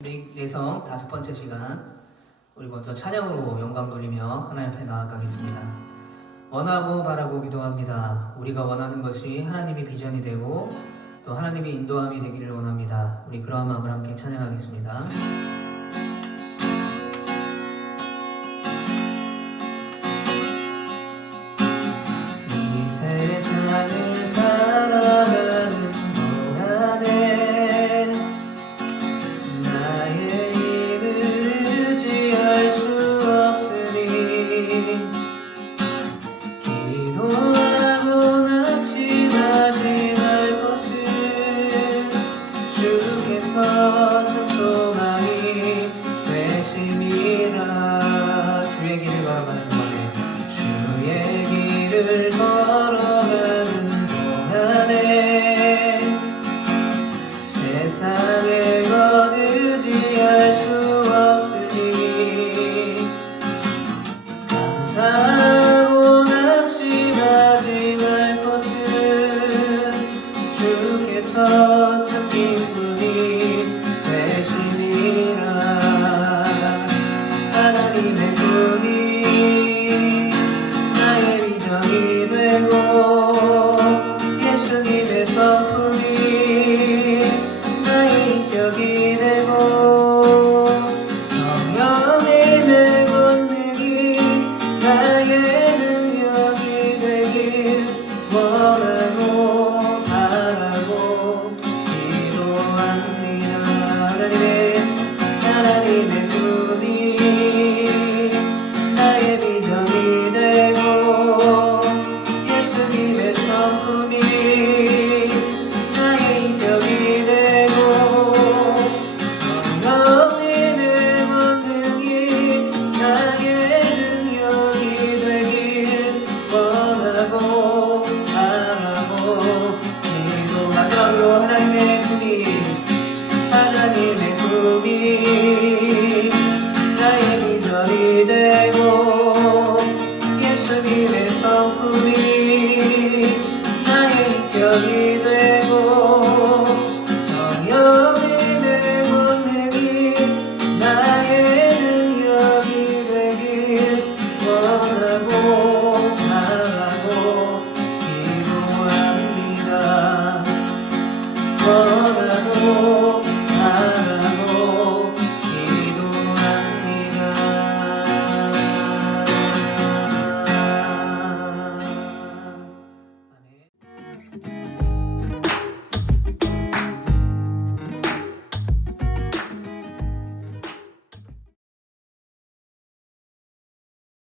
우리 내성 5번째 시간, 우리 먼저 찬양으로 영광 돌리며 하나님 앞에 나아가겠습니다. 원하고 바라고 기도합니다. 우리가 원하는 것이 하나님의 비전이 되고 또 하나님의 인도함이 되기를 원합니다. 우리 그러한 마음을 함께 찬양하겠습니다. 이 세상을 살아가는 동안에 나의 힘을 의지할 수 없으니 기도하고 낙심하지 말 것은 주께서 참 소망이 되심이라. 주의 길을 걸어가는 동안에 주의 길을 걸어가는 동안에 세상에 것 의지할 수 없으니 감사하고 낙심하지 말 것은 주께서 참 기쁨이 되시니라. 하나님의 꿈이 나의 비전이 되고 예수님의 성품이 나의 인격이 되고 성령님의 권능이 나의 능력이 되길 원하고 바라고 기도합니다. 하나님의 꿈이 나의 비전이 되고 예수님의 성품이 나의 인격이 되고 성령님의 권능이 나의 능력이 되길 원하고 바라고 기도. 마지막으로 하나님의 꿈이 나의 비전이 되고 예수님의 성품이 나의 인격이 되고 성령님의 권능이 나의 능력이 되길 원하고 바라고 기도합니다. 원하고 바라고 기도합니다.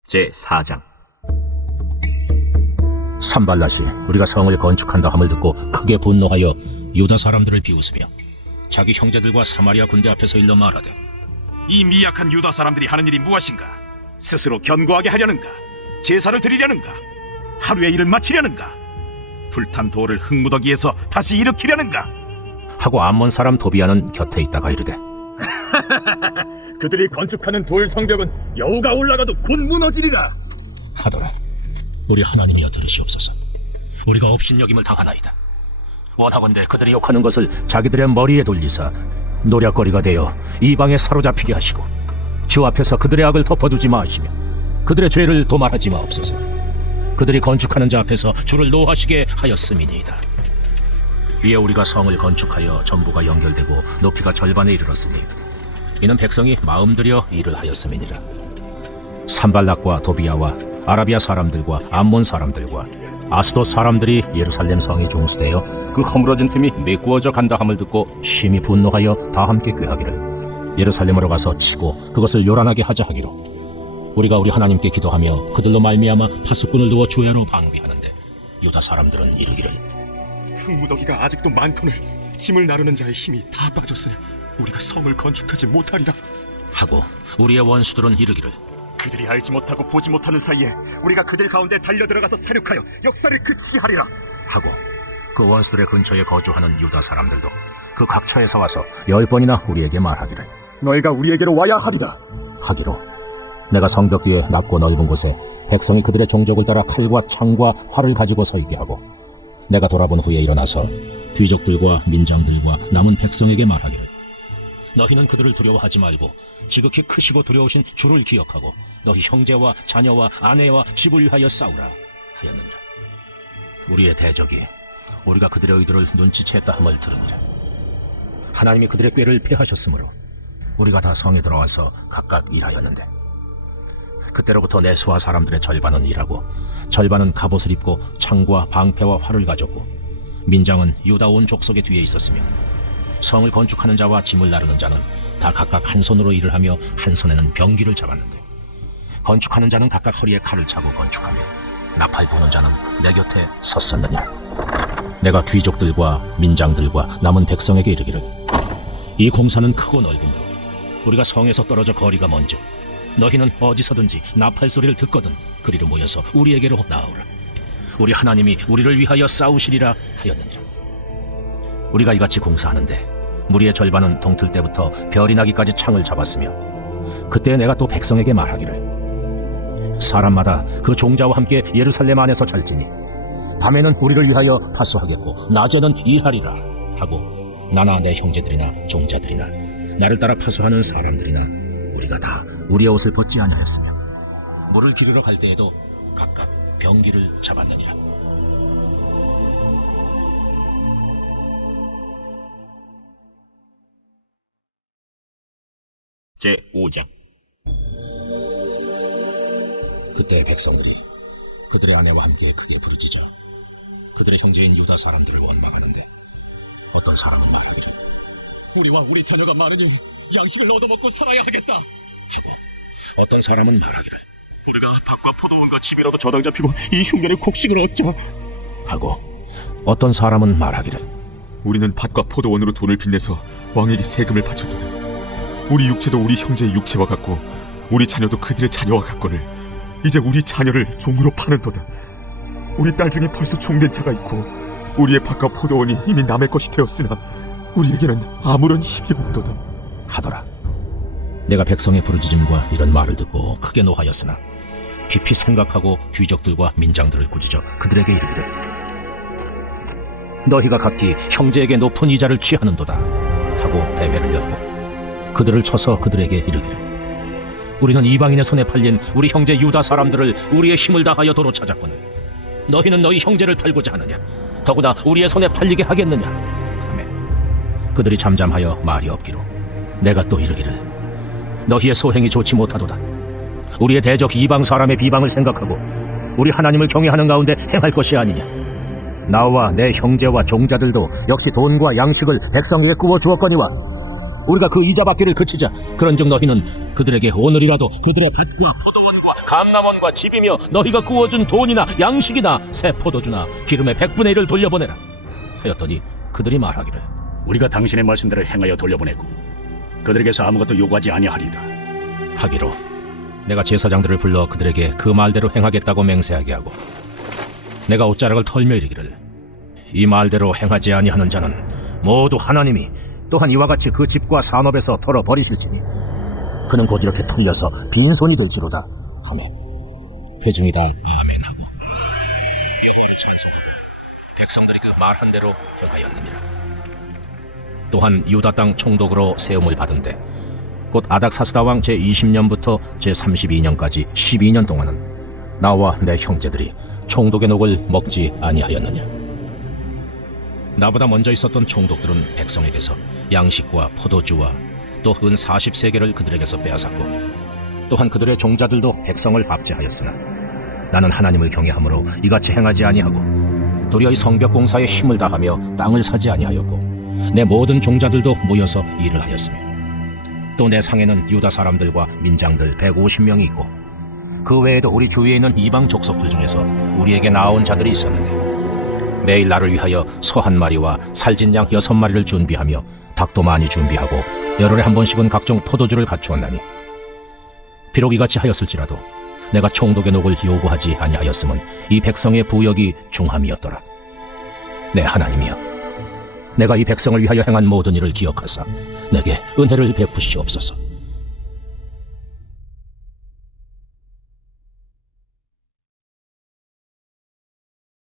제4장. 산발랏이 우리가 성을 건축한다 함을 듣고 크게 분노하여 유다 사람들을 비웃으며 자기 형제들과 사마리아 군대 앞에서 일러 말하되, 이 미약한 유다 사람들이 하는 일이 무엇인가? 스스로 견고하게 하려는가? 제사를 드리려는가? 하루의 일을 마치려는가? 불탄 돌을 흙무더기에서 다시 일으키려는가? 하고 암몬 사람 도비아는 곁에 있다가 이르되, 그들이 건축하는 돌 성벽은 여우가 올라가도 곧 무너지리라. 하더라. 우리 하나님이여 들으시옵소서. 우리가 업신여김을 당하나이다. 원하건대 그들이 욕하는 것을 자기들의 머리에 돌리사 노략거리가 되어 이방에 사로잡히게 하시고 주 앞에서 그들의 악을 덮어두지 마시며 그들의 죄를 도말하지 마옵소서. 그들이 건축하는 자 앞에서 주를 노하시게 하였음이니이다. 이에 우리가 성을 건축하여 전부가 연결되고 높이가 절반에 이르렀으니 이는 백성이 마음 들여 일을 하였음이니라. 산발락과 도비아와 아라비아 사람들과 암몬 사람들과 아스돗 사람들이 예루살렘 성이 중수되어 그 허물어진 틈이 메꾸어져 간다 함을 듣고 심히 분노하여 다 함께 꾀하기를 예루살렘으로 가서 치고 그것을 요란하게 하자 하기로 우리가 우리 하나님께 기도하며 그들로 말미암아 파수꾼을 두어 주야로 방비하는데 유다 사람들은 이르기를, 흙무더기가 아직도 많거늘 짐을 나르는 자의 힘이 다 빠졌으니 우리가 성을 건축하지 못하리라 하고 우리의 원수들은 이르기를, 그들이 알지 못하고 보지 못하는 사이에 우리가 그들 가운데 달려들어가서 사륙하여 역사를 그치게 하리라 하고 그 원수들의 근처에 거주하는 유다 사람들도 그 각처에서 와서 10번이나 우리에게 말하기를, 너희가 우리에게로 와야 하리라 하기로 내가 성벽 뒤에 낮고 넓은 곳에 백성이 그들의 종족을 따라 칼과 창과 활을 가지고 서 있게 하고 내가 돌아본 후에 일어나서 귀족들과 민장들과 남은 백성에게 말하기를 너희는 그들을 두려워하지 말고 지극히 크시고 두려우신 주를 기억하고 너희 형제와 자녀와 아내와 집을 위하여 싸우라 하였느니라. 우리의 대적이 우리가 그들의 의도를 눈치챘다 함을 들으니라. 하나님이 그들의 꾀를 패하셨으므로 우리가 다 성에 들어와서 각각 일하였는데, 그때로부터 내 수하 사람들의 절반은 일하고 절반은 갑옷을 입고 창과 방패와 활을 가졌고, 민장은 유다 온 족속의 뒤에 있었으며, 성을 건축하는 자와 짐을 나르는 자는 다 각각 한 손으로 일을 하며 한 손에는 병기를 잡았는데, 건축하는 자는 각각 허리에 칼을 차고 건축하며 나팔 부는 자는 내 곁에 섰었느니라. 내가 귀족들과 민장들과 남은 백성에게 이르기를, 이 공사는 크고 넓으므로 우리가 성에서 떨어져 거리가 먼저 너희는 어디서든지 나팔 소리를 듣거든 그리로 모여서 우리에게로 나아오라. 우리 하나님이 우리를 위하여 싸우시리라 하였느니라. 우리가 이같이 공사하는데 무리의 절반은 동틀 때부터 별이 나기까지 창을 잡았으며, 그때 내가 또 백성에게 말하기를, 사람마다 그 종자와 함께 예루살렘 안에서 잘지니 밤에는 우리를 위하여 파수하겠고 낮에는 일하리라 하고, 나나 내 형제들이나 종자들이나 나를 따라 파수하는 사람들이나 우리가 다 우리의 옷을 벗지 아니하였으며, 물을 기르러 갈 때에도 각각 병기를 잡았느니라. 제5장. 그때 백성들이 그들의 아내와 함께 크게 부르짖어 그들의 형제인 유다 사람들을 원망하는데, 어떤 사람은 말하기를, 우리와 우리 자녀가 많으니 양식을 얻어먹고 살아야 하겠다 하고, 어떤 사람은 말하기를, 우리가 닭과 포도원과 집이라도 저당 잡히고 이 흉년의 곡식을 얻자 하고, 어떤 사람은 말하기를, 우리는 밭과 포도원으로 돈을 빚내서 왕에게 세금을 바쳤도다. 우리 육체도 우리 형제의 육체와 같고 우리 자녀도 그들의 자녀와 같거늘 이제 우리 자녀를 종으로 파는도다. 우리 딸 중에 벌써 종된 자가 있고 우리의 밭과 포도원이 이미 남의 것이 되었으나 우리에게는 아무런 힘이 없도다 하더라. 내가 백성의 부르짖음과 이런 말을 듣고 크게 노하였으나 깊이 생각하고 귀족들과 민장들을 꾸짖어 그들에게 이르기를, 너희가 각기 형제에게 높은 이자를 취하는도다 하고 대회를 열고, 그들을 쳐서 그들에게 이르기를, 우리는 이방인의 손에 팔린 우리 형제 유다 사람들을 우리의 힘을 다하여 도로 찾았거늘 너희는 너희 형제를 팔고자 하느냐? 더구나 우리의 손에 팔리게 하겠느냐? 하매 그들이 잠잠하여 말이 없기로 내가 또 이르기를, 너희의 소행이 좋지 못하도다. 우리의 대적 이방 사람의 비방을 생각하고 우리 하나님을 경외하는 가운데 행할 것이 아니냐? 나와 내 형제와 종자들도 역시 돈과 양식을 백성에게 구워 주었거니와 우리가 그 이자 받기를 그치자. 그런즉 너희는 그들에게 오늘이라도 그들의 밭과 포도원과 감람원과 집이며 너희가 구워준 돈이나 양식이나 새 포도주나 기름의 100분의 1을 돌려보내라 하였더니, 그들이 말하기를, 우리가 당신의 말씀대로 행하여 돌려보내고 그들에게서 아무것도 요구하지 아니하리이다 하기로 내가 제사장들을 불러 그들에게 그 말대로 행하겠다고 맹세하게 하고, 내가 옷자락을 털며 이르기를, 이 말대로 행하지 아니하는 자는 모두 하나님이 또한 이와 같이 그 집과 산업에서 털어 버리실지니 그는 곧 이렇게 틀려서 빈손이 될지로다 하며, 회중이 다 아멘하고 백성들이 그 말한 대로 행하였느니라. 또한 유다 땅 총독으로 세움을 받은데, 곧 아닥사스다 왕 제20년부터 제32년까지 12년 동안은 나와 내 형제들이 총독의 녹을 먹지 아니하였느냐. 나보다 먼저 있었던 총독들은 백성에게서 양식과 포도주와 또 은 40세계를 그들에게서 빼앗았고, 또한 그들의 종자들도 백성을 압제하였으나 나는 하나님을 경외함으로 이같이 행하지 아니하고 도리어 이 성벽 공사에 힘을 다하며 땅을 사지 아니하였고, 내 모든 종자들도 모여서 일을 하였으며, 또 내 상에는 유다 사람들과 민장들 150명이 있고, 그 외에도 우리 주위에 있는 이방 족속들 중에서 우리에게 나온 자들이 있었는데, 매일 나를 위하여 소 한 마리와 살진 양 6마리를 준비하며 닭도 많이 준비하고 열흘에 한 번씩은 각종 포도주를 갖추었나니, 비록 이같이 하였을지라도 내가 총독의 녹을 요구하지 아니하였음은 이 백성의 부역이 중함이었더라. 내 하나님이여, 내가 이 백성을 위하여 행한 모든 일을 기억하사 내게 은혜를 베푸시옵소서.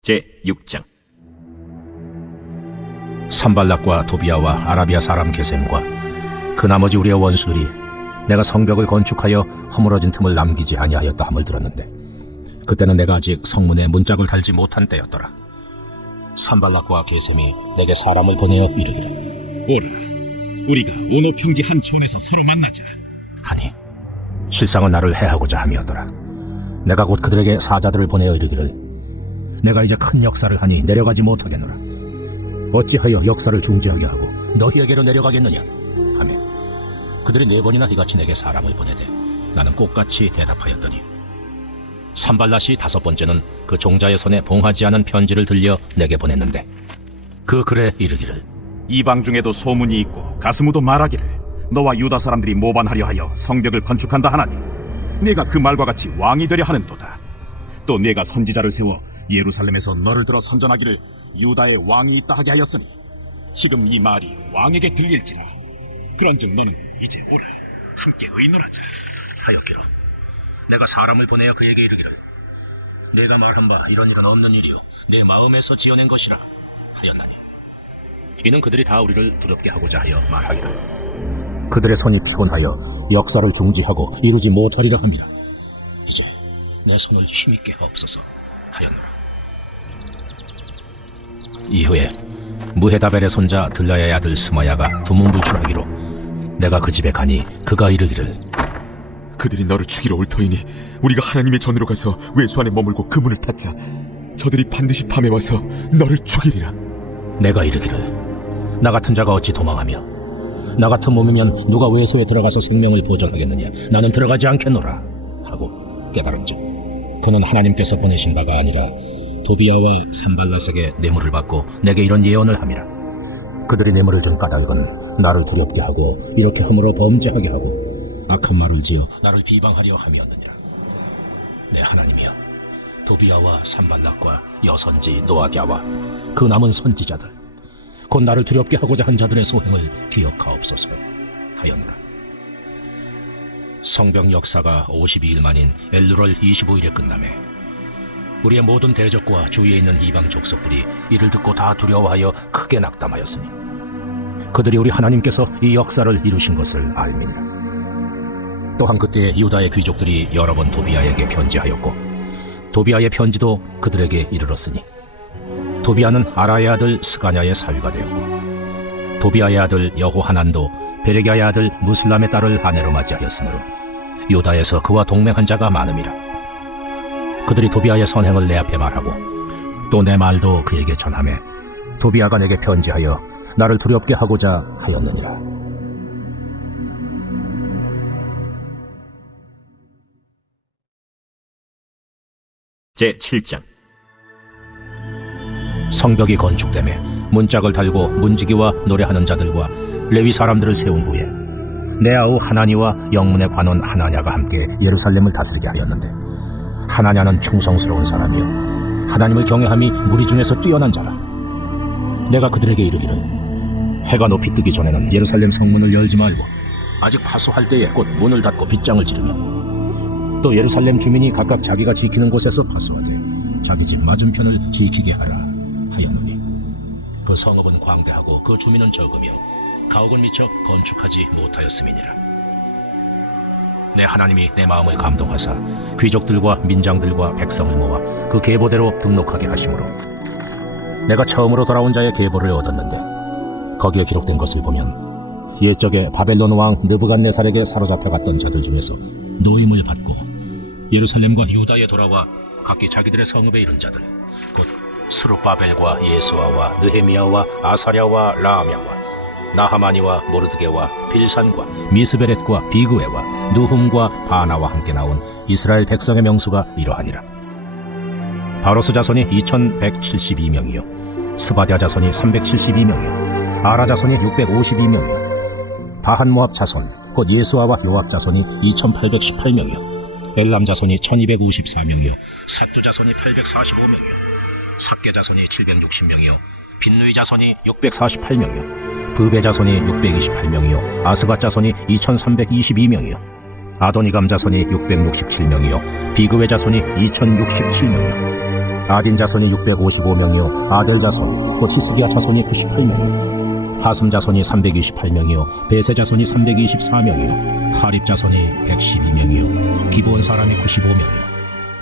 제6장. 산발락과 도비아와 아라비아 사람 게셈과 그 나머지 우리의 원수들이 내가 성벽을 건축하여 허물어진 틈을 남기지 아니하였다 함을 들었는데 그때는 내가 아직 성문에 문짝을 달지 못한 때였더라. 산발락과 게셈이 내게 사람을 보내어 이르기를 오라, 우리가 오노평지 한 촌에서 서로 만나자. 하니 실상은 나를 해하고자 함이었더라. 내가 곧 그들에게 사자들을 보내어 이르기를 내가 이제 큰 역사를 하니 내려가지 못하겠노라. 어찌하여 역사를 중지하게 하고 너희에게로 내려가겠느냐 하며 그들이 4번이나 이같이 내게 사람을 보내되 나는 꽃같이 대답하였더니 산발랏이 5번째는 그 종자의 손에 봉하지 않은 편지를 들려 내게 보냈는데 그 글에 이르기를 이방 중에도 소문이 있고 가스무도 말하기를 너와 유다 사람들이 모반하려 하여 성벽을 건축한다 하나니 네가 그 말과 같이 왕이 되려 하는도다. 또 네가 선지자를 세워 예루살렘에서 너를 들어 선전하기를 유다의 왕이 있다 하게 하였으니 지금 이 말이 왕에게 들릴지라. 그런즉 너는 이제 오라, 함께 의논하자 하였기로 내가 사람을 보내어 그에게 이르기를 내가 말한 바 이런 일은 없는 일이요 내 마음에서 지어낸 것이라 하였나니 이는 그들이 다 우리를 두렵게 하고자 하여 말하기를 그들의 손이 피곤하여 역사를 중지하고 이루지 못하리라 함이라. 이제 내 손을 힘있게 하옵소서 하였노라. 이후에 무헤다벨의 손자 들라야의 아들 스마야가 두문불출하기로 내가 그 집에 가니 그가 이르기를 그들이 너를 죽이러 올 터이니 우리가 하나님의 전으로 가서 외수 안에 머물고 그 문을 닫자. 저들이 반드시 밤에 와서 너를 죽이리라. 내가 이르기를 나 같은 자가 어찌 도망하며 나 같은 몸이면 누가 외소에 들어가서 생명을 보존하겠느냐. 나는 들어가지 않겠노라 하고 깨달은즉 그는 하나님께서 보내신 바가 아니라 도비야와 산발랏에게 뇌물을 받고 내게 이런 예언을 함이라. 그들이 뇌물을 준 까닭은 나를 두렵게 하고 이렇게 함으로 범죄하게 하고 악한 말을 지어 나를 비방하려 함이었느니라. 내 하나님이여, 도비야와 산발락과 여선지 노아디아와 그 남은 선지자들 곧 나를 두렵게 하고자 한 자들의 소행을 기억하옵소서 하였노라. 성벽 역사가 52일 만인 엘루럴 25일에 끝나매 우리의 모든 대적과 주위에 있는 이방 족속들이 이를 듣고 다 두려워하여 크게 낙담하였으니 그들이 우리 하나님께서 이 역사를 이루신 것을 알미니라. 또한 그때 유다의 귀족들이 여러 번 도비야에게 편지하였고 도비야의 편지도 그들에게 이르렀으니 도비야는 아라의 아들 스가냐의 사위가 되었고 도비야의 아들 여호하난도 베레기야의 아들 무슬람의 딸을 아내로 맞이하였으므로 유다에서 그와 동맹한 자가 많음이라. 그들이 도비야의 선행을 내 앞에 말하고 또 내 말도 그에게 전하매 도비야가 내게 편지하여 나를 두렵게 하고자 하였느니라. 제7장 성벽이 건축되매 문짝을 달고 문지기와 노래하는 자들과 레위 사람들을 세운 후에 내 아우 하나니와 영문의 관원 하나냐가 함께 예루살렘을 다스리게 하였는데 하나냐는 충성스러운 사람이요 하나님을 경외함이 무리 중에서 뛰어난 자라. 내가 그들에게 이르기를 해가 높이 뜨기 전에는 예루살렘 성문을 열지 말고 아직 파수할 때에 곧 문을 닫고 빗장을 지르며 또 예루살렘 주민이 각각 자기가 지키는 곳에서 파수하되 자기 집 맞은편을 지키게 하라 하였노니 그 성읍은 광대하고 그 주민은 적으며 가옥은 미처 건축하지 못하였음이니라. 내 하나님이 내 마음을 감동하사 귀족들과 민장들과 백성을 모아 그 계보대로 등록하게 하심으로 내가 처음으로 돌아온 자의 계보를 얻었는데 거기에 기록된 것을 보면 옛적에 바벨론 왕 느부갓네살에게 사로잡혀 갔던 자들 중에서 노임을 받고 예루살렘과 유다에 돌아와 각기 자기들의 성읍에 이른 자들 곧 스룹바벨과 예수아와 느헤미야와 아사랴와 라아мя와 나하마니와 모르드게와 빌산과 미스베렛과 비그웨와 누훔과 바나와 함께 나온 이스라엘 백성의 명수가 이러하니라. 바로스 자손이 2172명이요 스바랴 자손이 372명이요 아라 자손이 652명이요 바한모압 자손 곧 예수아와 요압 자손이 2818명이요 엘람 자손이 1254명이요 삿두 자손이 845명이요 삭게 자손이 760명이요 빈누이 자손이 648명이요 브베 자손이 628명이요 아스밧 자손이 2322명이요 아도니감 자손이 667명이요 비그웨 자손이 2067명이요 아딘 자손이 655명이요 아델 자손 곧 히스기야 자손이 98명이요 하슴 자손이 328명이요 베세 자손이 324명이요 하립 자손이 112명이요 기브온 사람이 95명이요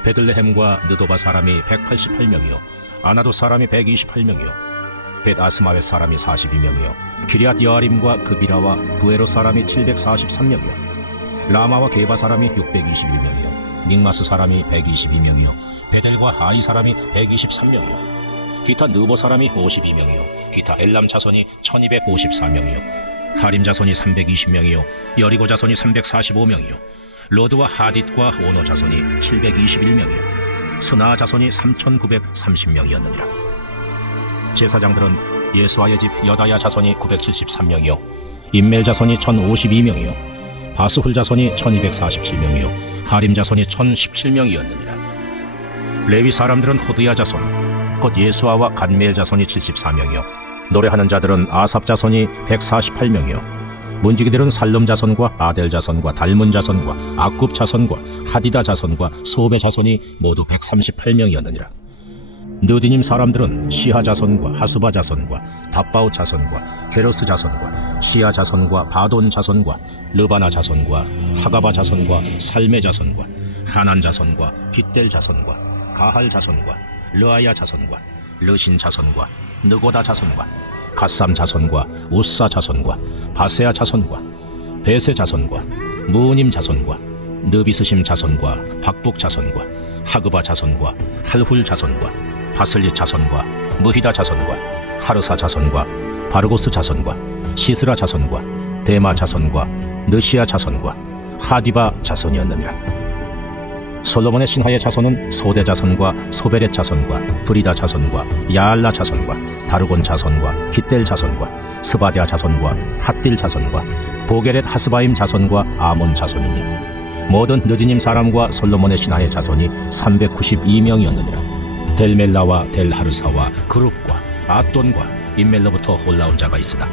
베들레헴과 느도바 사람이 188명이요 아나도 사람이 128명이요 벳아스마웨 사람이 42명이요 기리앗 여아림과 그비라와 부에로 사람이 743명이요 라마와 게바 사람이 621명이요 믹마스 사람이 122명이요 베델과 아이 사람이 123명이요 기타 느보 사람이 52명이요 기타 엘람 자손이 1254명이요 하림 자손이 320명이요 여리고 자손이 345명이요 로드와 하딧과 오노 자손이 721명이요 스나 자손이 3930명이었느니라 제사장들은 예수아의 집 여다야 자손이 973명이요 임멜 자손이 1052명이요 바스훌 자손이 1247명이요 하림 자손이 1017명이었느니라 레위 사람들은 호드야 자손 곧 예수아와 간메엘 자손이 74명이요 노래하는 자들은 아삽 자손이 148명이요 문지기들은 살름 자손과 아델 자손과 달문 자손과 악굽 자손과 하디다 자손과 소베 자손이 모두 138명이었느니라 느디님 사람들은 시하 자손과 하수바 자손과 답바우 자손과 게로스 자손과 시아 자손과 바돈 자손과 르바나 자손과 하가바 자손과 살메 자손과 하난 자손과 깃델 자손과 가할 자손과 르아야 자손과 르신 자손과 느고다 자손과 갓삼 자손과 우사 자손과 바세아 자손과 베세 자손과 무님 자손과 느비스심 자손과 박북 자손과 하그바 자손과 할훌 자손과 바슬리 자손과 무히다 자손과 하르사 자손과 바르고스 자손과 시스라 자손과 데마 자손과 느시아 자손과 하디바 자손이었느니라 솔로몬의 신하의 자손은 소대 자손과 소베렛 자손과 브리다 자손과 야알라 자손과 다르곤 자손과 깃델 자손과 스바디아 자손과 핫딜 자손과 보게렛 하스바임 자손과 아몬 자손이니 모든 느디님 사람과 솔로몬의 신하의 자손이 392명이었느니라 델멜라와 델하르사와 그룹과 아돈과 임멜로부터 올라온 자가 있으나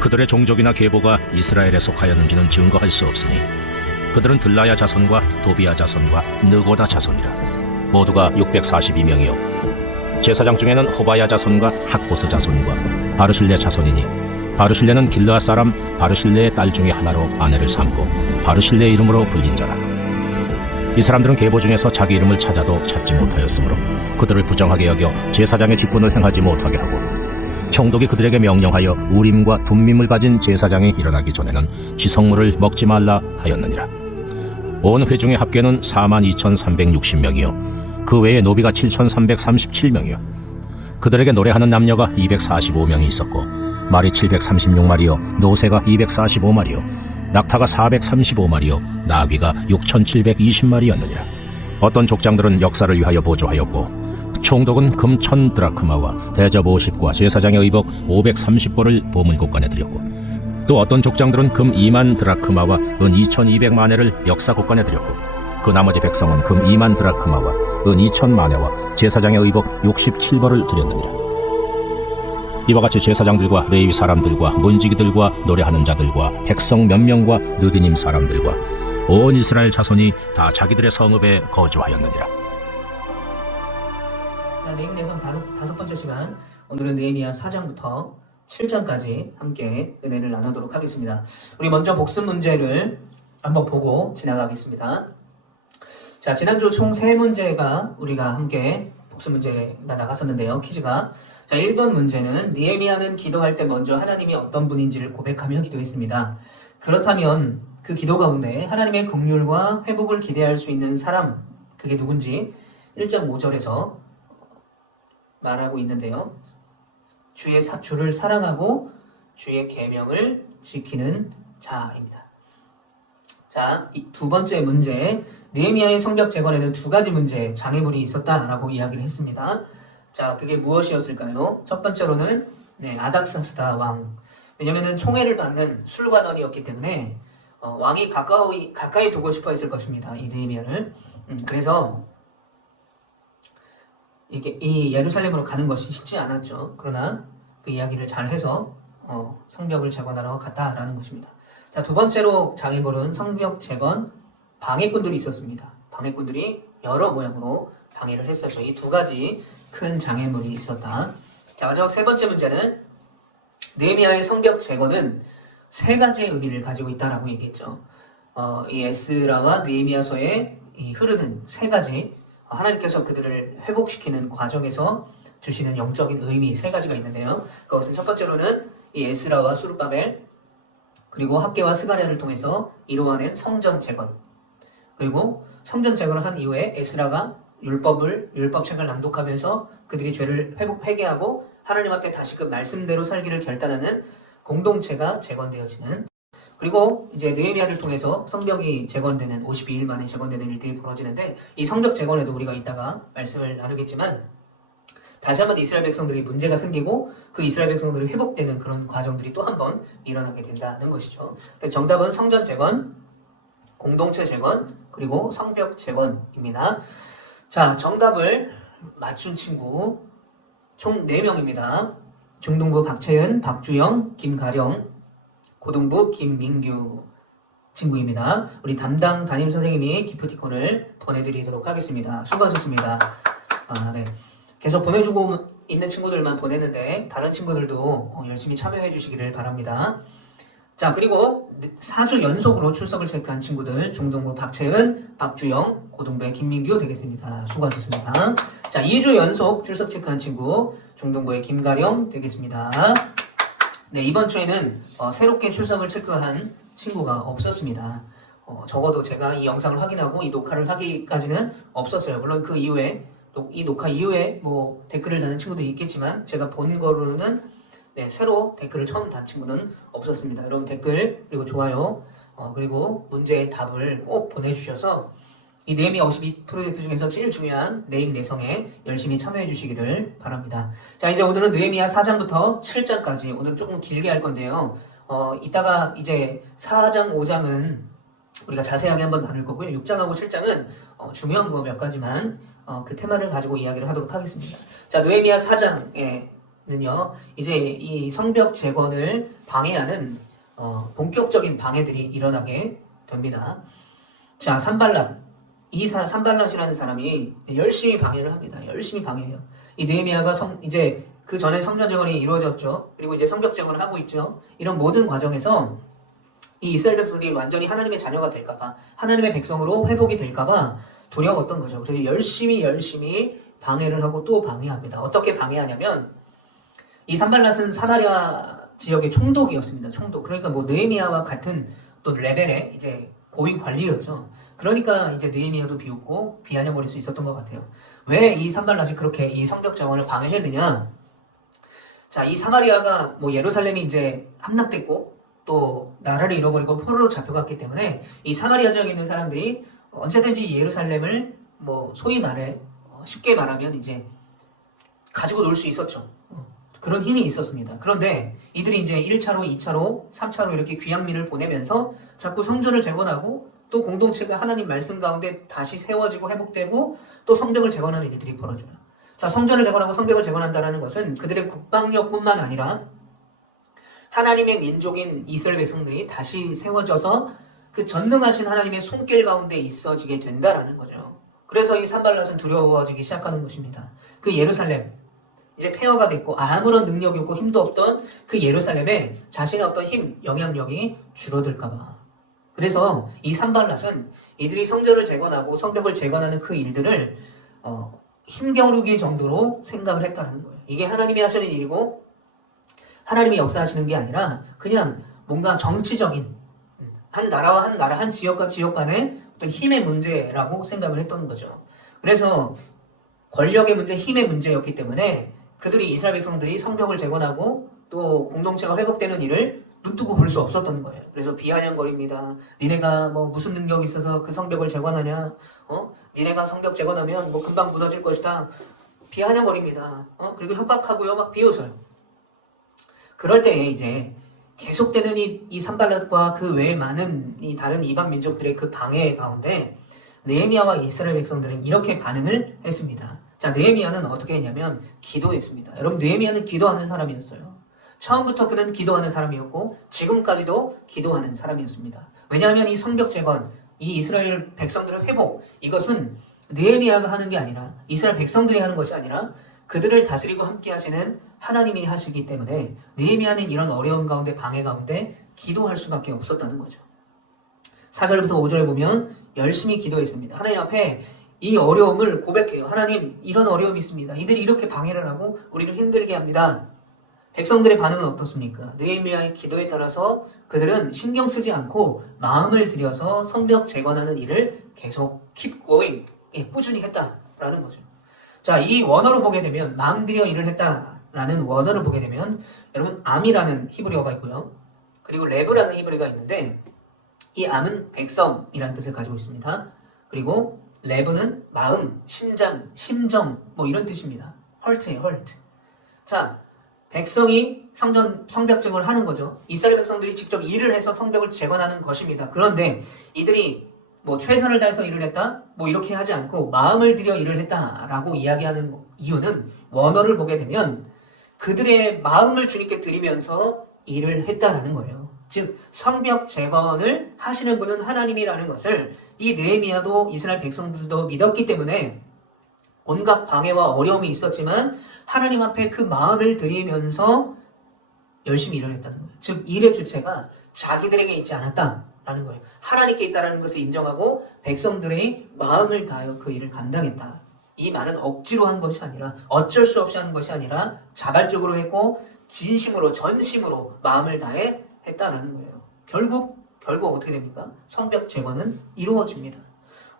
그들의 종족이나 계보가 이스라엘에 속하였는지는 증거할 수 없으니 그들은 들라야 자손과 도비야 자손과 느고다 자손이라 모두가 642명이요 제사장 중에는 호바야 자손과 학보스 자손과 바르실레 자손이니 바르실레는 길르앗 사람 바르실레의 딸 중에 하나로 아내를 삼고 바르실레 이름으로 불린 자라 이 사람들은 계보 중에서 자기 이름을 찾아도 찾지 못하였으므로 그들을 부정하게 여겨 제사장의 직분을 행하지 못하게 하고 총독이 그들에게 명령하여 우림과 둠밈을 가진 제사장이 일어나기 전에는 지성물을 먹지 말라 하였느니라 온 회중의 합계는 42,360명이요 그 외에 노비가 7,337명이요 그들에게 노래하는 남녀가 245명이 있었고 말이 736마리요 노새가 245마리요 낙타가 435마리요 나귀가 6,720마리였느니라 어떤 족장들은 역사를 위하여 보조하였고 총독은 금 1,000드라크마와 대접 50과 제사장의 의복 530벌을 보물곡관에 드렸고 또 어떤 족장들은 금 2만 드라크마와 은 2,200만회를 역사곡관에 드렸고 그 나머지 백성은 금 2만 드라크마와 은 2,000만회와 제사장의 의복 67벌을 드렸느니라 이와 같이 제사장들과 레위 사람들과 문지기들과 노래하는 자들과 백성 몇 명과 느디님 사람들과 온 이스라엘 자손이 다 자기들의 성읍에 거주하였느니라 자, 내용 내선 다섯 번째 시간 오늘은 느헤미야 4장부터 7장까지 함께 은혜를 나누도록 하겠습니다. 우리 먼저 복습 문제를 한번 보고 지나가겠습니다. 자, 지난주 총 3문제가 우리가 함께 복습 문제가 나갔었는데요. 퀴즈가. 자, 1번 문제는 느헤미야는 기도할 때 먼저 하나님이 어떤 분인지를 고백하며 기도했습니다. 그렇다면 그 기도 가운데 하나님의 긍휼과 회복을 기대할 수 있는 사람, 그게 누군지 1.5절에서 말하고 있는데요. 주를 사랑하고 주의 계명을 지키는 자입니다. 자, 이 두 번째 문제, 느헤미야의 성벽 재건에는 2가지 문제, 장애물이 있었다라고 이야기를 했습니다. 자, 그게 무엇이었을까요? 첫 번째로는 아닥사스다 왕. 왜냐면은 총애를 받는 술관원이었기 때문에 왕이 가까이 두고 싶어 했을 것입니다. 이 느헤미야를. 그래서 이 예루살렘으로 가는 것이 쉽지 않았죠. 그러나 그 이야기를 잘 해서 성벽을 재건하러 갔다라는 것입니다. 자, 두 번째로 장애물은 성벽 재건 방해꾼들이 있었습니다. 방해꾼들이 여러 모양으로 방해를 했었죠. 이 2가지 큰 장애물이 있었다. 자, 마지막 3번째 문제는 느헤미야의 성벽 재건은 세 가지의 의미를 가지고 있다라고 얘기했죠. 이 에스라와 느헤미야서에 이 흐르는 세 가지 하나님께서 그들을 회복시키는 과정에서 주시는 영적인 의미 세 가지가 있는데요. 그것은 첫 번째로는 이 에스라와 수르바벨 그리고 학개와 스가랴를 통해서 이루어낸 성전 재건, 그리고 성전 재건을 한 이후에 에스라가 율법책을 낭독하면서 그들이 죄를 회개하고 하나님 앞에 다시금 말씀대로 살기를 결단하는 공동체가 재건되어지는, 그리고 이제 느헤미야를 통해서 성벽이 재건되는 52일 만에 재건되는 일들이 벌어지는데, 이 성벽 재건에도 우리가 이따가 말씀을 나누겠지만 다시 한번 이스라엘 백성들이 문제가 생기고 그 이스라엘 백성들이 회복되는 그런 과정들이 또 한 번 일어나게 된다는 것이죠. 그래서 정답은 성전 재건, 공동체 재건, 그리고 성벽 재건입니다. 자, 정답을 맞춘 친구 총 4명입니다. 중동부 박채은, 박주영, 김가령, 고등부 김민규 친구입니다. 우리 담당 담임 선생님이 기프티콘을 보내드리도록 하겠습니다. 수고하셨습니다. 네. 계속 보내주고 있는 친구들만 보냈는데 다른 친구들도 열심히 참여해 주시기를 바랍니다. 자, 그리고 4주 연속으로 출석을 체크한 친구들 중동부 박채은, 박주영, 고등부의 김민규 되겠습니다. 수고하셨습니다. 자, 2주 연속 출석 체크한 친구 중동부의 김가령 되겠습니다. 네, 이번 주에는 새롭게 출석을 체크한 친구가 없었습니다. 적어도 제가 이 영상을 확인하고 이 녹화를 하기까지는 없었어요. 물론 그 이후에 이 녹화 이후에 뭐 댓글을 다는 친구들이 있겠지만 제가 본 거로는 새로 댓글을 처음 단 친구는 없었습니다. 여러분 댓글 그리고 좋아요 그리고 문제의 답을 꼭 보내주셔서 이 느헤미야 52 프로젝트 중에서 제일 중요한 내익 내성에 열심히 참여해 주시기를 바랍니다. 자, 이제 오늘은 느헤미야 4장부터 7장까지 오늘 조금 길게 할 건데요. 이따가 이제 4장, 5장은 우리가 자세하게 한번 나눌 거고요. 6장하고 7장은 중요한 거 몇 가지만 그 테마를 가지고 이야기를 하도록 하겠습니다. 자, 느헤미야 4장에는요, 이제 이 성벽 재건을 방해하는 본격적인 방해들이 일어나게 됩니다. 자, 산발랏. 산발랏이라는 사람이 열심히 방해를 합니다. 열심히 방해해요. 이 느헤미야가 이제 그 전에 성전 재건이 이루어졌죠. 그리고 이제 성벽 재건을 하고 있죠. 이런 모든 과정에서 이 이스라엘 백성들이 완전히 하나님의 자녀가 될까봐, 하나님의 백성으로 회복이 될까봐 두려웠던 거죠. 그래서 열심히 방해를 하고 또 방해합니다. 어떻게 방해하냐면 이 산발랏은 사마리아 지역의 총독이었습니다. 총독. 그러니까 뭐 느헤미야와 같은 또 레벨의 이제 고위 관리였죠. 그러니까 이제 느헤미야도 비웃고 비아냥거릴 수 있었던 것 같아요. 왜 이 산발랏이 그렇게 이 성벽 재건을 방해했느냐? 자, 이 사마리아가 뭐 예루살렘이 이제 함락됐고 또 나라를 잃어버리고 포로로 잡혀갔기 때문에 이 사마리아 지역에 있는 사람들이 언제든지 예루살렘을 뭐 소위 말해 쉽게 말하면 이제 가지고 놀 수 있었죠. 그런 힘이 있었습니다. 그런데 이들이 이제 1차로, 2차로, 3차로 이렇게 귀향민을 보내면서 자꾸 성전을 재건하고 또 공동체가 하나님 말씀 가운데 다시 세워지고 회복되고 또 성벽을 재건하는 일들이 벌어져요. 자, 성전을 재건하고 성벽을 재건한다는 것은 그들의 국방력뿐만 아니라 하나님의 민족인 이스라엘 백성들이 다시 세워져서 그 전능하신 하나님의 손길 가운데 있어지게 된다라는 거죠. 그래서 이 산발랏은 두려워지기 시작하는 것입니다. 그 예루살렘, 이제 폐허가 됐고 아무런 능력이 없고 힘도 없던 그 예루살렘에 자신의 어떤 힘, 영향력이 줄어들까봐. 그래서 이 산발랏은 이들이 성전을 재건하고 성벽을 재건하는 그 일들을 힘겨루기 정도로 생각을 했다는 거예요. 이게 하나님이 하시는 일이고 하나님이 역사하시는 게 아니라 그냥 뭔가 정치적인 한 나라와 한 나라, 한 지역과 지역 간의 어떤 힘의 문제라고 생각을 했던 거죠. 그래서 권력의 문제, 힘의 문제였기 때문에 그들이 이스라엘 백성들이 성벽을 재건하고 또 공동체가 회복되는 일을 눈뜨고 볼 수 없었던 거예요. 그래서 비아냥거립니다. 니네가 뭐 무슨 능력이 있어서 그 성벽을 재건하냐? 니네가 성벽 재건하면 뭐 금방 무너질 것이다. 비아냥거립니다. 그리고 협박하고요, 막 비웃어요. 그럴 때 이제 계속되는 이 산발랏과 그 외에 많은 이 다른 이방 민족들의 그 방해 가운데 느헤미야와 이스라엘 백성들은 이렇게 반응을 했습니다. 자, 느헤미야는 어떻게 했냐면 기도했습니다. 여러분, 느헤미야는 기도하는 사람이었어요. 처음부터 그는 기도하는 사람이었고 지금까지도 기도하는 사람이었습니다. 왜냐하면 이 성벽 재건, 이 이스라엘 백성들의 회복, 이것은 느헤미야가 하는 게 아니라 이스라엘 백성들이 하는 것이 아니라 그들을 다스리고 함께 하시는 하나님이 하시기 때문에 느헤미야는 이런 어려움 가운데 방해 가운데 기도할 수밖에 없었다는 거죠. 4절부터 5절에 보면 열심히 기도했습니다. 하나님 앞에 이 어려움을 고백해요. 하나님, 이런 어려움이 있습니다. 이들이 이렇게 방해를 하고 우리를 힘들게 합니다. 백성들의 반응은 어떻습니까? 느헤미야의 기도에 따라서 그들은 신경 쓰지 않고 마음을 들여서 성벽 재건하는 일을 계속 keep going, 꾸준히 했다라는 거죠. 자, 이 원어로 보게 되면 마음 들여 일을 했다라는 원어를 보게 되면 여러분 암이라는 히브리어가 있고요. 그리고 레브라는 히브리어가 있는데 이 암은 백성이라는 뜻을 가지고 있습니다. 그리고 레브는 마음, 심장, 심정 뭐 이런 뜻입니다. 헐트예요, 헐트. 자, 백성이 성벽 재건을 하는 거죠. 이스라엘 백성들이 직접 일을 해서 성벽을 재건하는 것입니다. 그런데 이들이 뭐 최선을 다해서 일을 했다? 뭐 이렇게 하지 않고 마음을 들여 일을 했다라고 이야기하는 이유는 원어를 보게 되면 그들의 마음을 주님께 드리면서 일을 했다라는 거예요. 즉 성벽 재건을 하시는 분은 하나님이라는 것을 이 느헤미야도 이스라엘 백성들도 믿었기 때문에 온갖 방해와 어려움이 있었지만 하나님 앞에 그 마음을 드리면서 열심히 일을 했다는 거예요. 즉 일의 주체가 자기들에게 있지 않았다라는 거예요. 하나님께 있다는 것을 인정하고 백성들의 마음을 다하여 그 일을 감당했다. 이 말은 억지로 한 것이 아니라 어쩔 수 없이 한 것이 아니라 자발적으로 했고 진심으로 전심으로 마음을 다해 했다라는 거예요. 결국 어떻게 됩니까? 성벽 재건은 이루어집니다.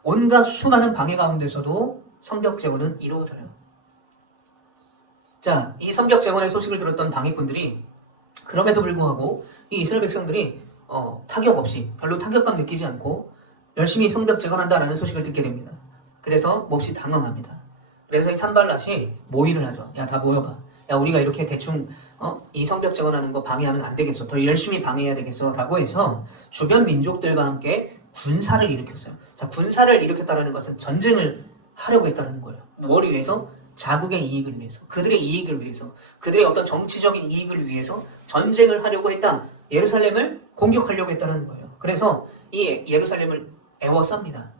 온갖 수많은 방해 가운데서도 성벽 재건은 이루어져요. 자, 이 성벽 재건의 소식을 들었던 방해꾼들이 그럼에도 불구하고 이 이스라엘 백성들이 타격 없이 별로 타격감 느끼지 않고 열심히 성벽 재건한다라는 소식을 듣게 됩니다. 그래서 몹시 당황합니다. 그래서 이 산발랏이 모의를 하죠. 야, 다 모여봐. 야, 우리가 이렇게 대충 이 성벽 재건하는 거 방해하면 안 되겠어. 더 열심히 방해해야 되겠어. 라고 해서 주변 민족들과 함께 군사를 일으켰어요. 자, 군사를 일으켰다는 것은 전쟁을 하려고 했다는 거예요. 뭘 위해서? 자국의 이익을 위해서, 그들의 이익을 위해서, 그들의 어떤 정치적인 이익을 위해서 전쟁을 하려고 했다. 예루살렘을 공격하려고 했다는 거예요. 그래서 이 예루살렘을 에워쌉니다.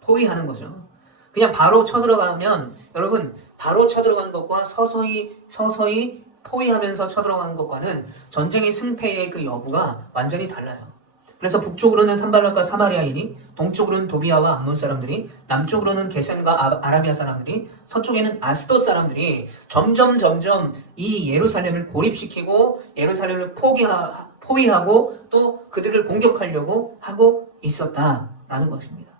포위하는 거죠. 그냥 바로 쳐들어가면 여러분 바로 쳐들어가는 것과 서서히 포위하면서 쳐들어가는 것과는 전쟁의 승패의 그 여부가 완전히 달라요. 그래서 북쪽으로는 산발랏과 사마리아인이, 동쪽으로는 도비아와 암몬 사람들이, 남쪽으로는 게셈과 아라비아 사람들이, 서쪽에는 아스돗 사람들이 점점 이 예루살렘을 고립시키고 예루살렘을 포위하고 또 그들을 공격하려고 하고 있었다라는 것입니다.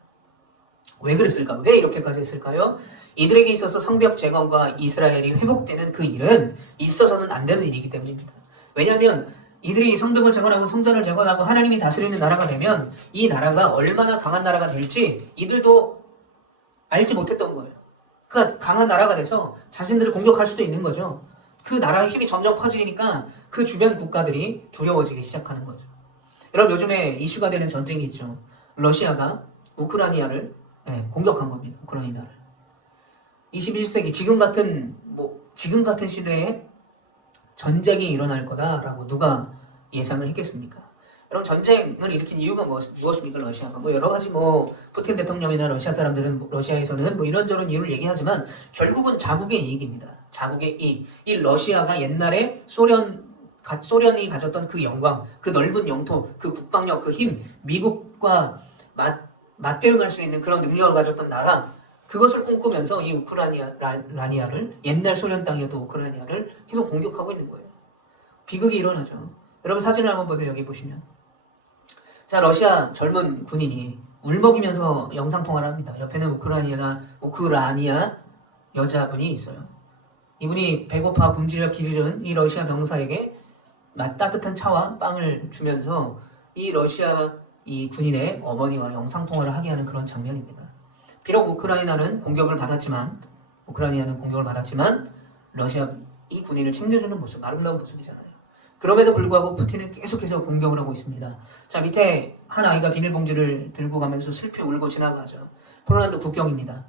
왜 그랬을까? 왜 이렇게까지 했을까요? 이들에게 있어서 성벽 재건과 이스라엘이 회복되는 그 일은 있어서는 안 되는 일이기 때문입니다. 왜냐하면 이들이 성벽을 재건하고 성전을 재건하고 하나님이 다스리는 나라가 되면 이 나라가 얼마나 강한 나라가 될지 이들도 알지 못했던 거예요. 그러니까 강한 나라가 돼서 자신들을 공격할 수도 있는 거죠. 그 나라의 힘이 점점 커지니까 그 주변 국가들이 두려워지기 시작하는 거죠. 여러분 요즘에 이슈가 되는 전쟁이 있죠. 러시아가 우크라이나를 공격한 겁니다. 우크라이나를. 21세기 지금 같은 시대에 전쟁이 일어날 거다라고 누가 예상을 했겠습니까? 여러분 전쟁을 일으킨 이유가 무엇입니까? 러시아가 여러 가지 푸틴 대통령이나 러시아 사람들은 러시아에서는 이런저런 이유를 얘기하지만 결국은 자국의 이익입니다. 자국의 이익. 이 러시아가 옛날에 소련이 가졌던 그 영광, 그 넓은 영토, 그 국방력, 그 힘, 미국과 맞대응할 수 있는 그런 능력을 가졌던 나라, 그것을 꿈꾸면서 이 우크라이나를 옛날 소련 땅이었던 우크라이나를 계속 공격하고 있는 거예요. 비극이 일어나죠. 여러분 사진을 한번 보세요. 여기 보시면. 자, 러시아 젊은 군인이 울먹이면서 영상통화를 합니다. 옆에는 우크라이나 여자분이 있어요. 이분이 배고파 굶주려 길 잃은 이 러시아 병사에게 따뜻한 차와 빵을 주면서 이 러시아 이 군인의 어머니와 영상통화를 하게 하는 그런 장면입니다. 비록 우크라이나는 공격을 받았지만 러시아 이 군인을 챙겨주는 모습, 아름다운 모습이잖아요. 그럼에도 불구하고 푸틴은 계속해서 공격을 하고 있습니다. 자, 밑에 한 아이가 비닐봉지를 들고 가면서 슬피 울고 지나가죠. 폴란드 국경입니다.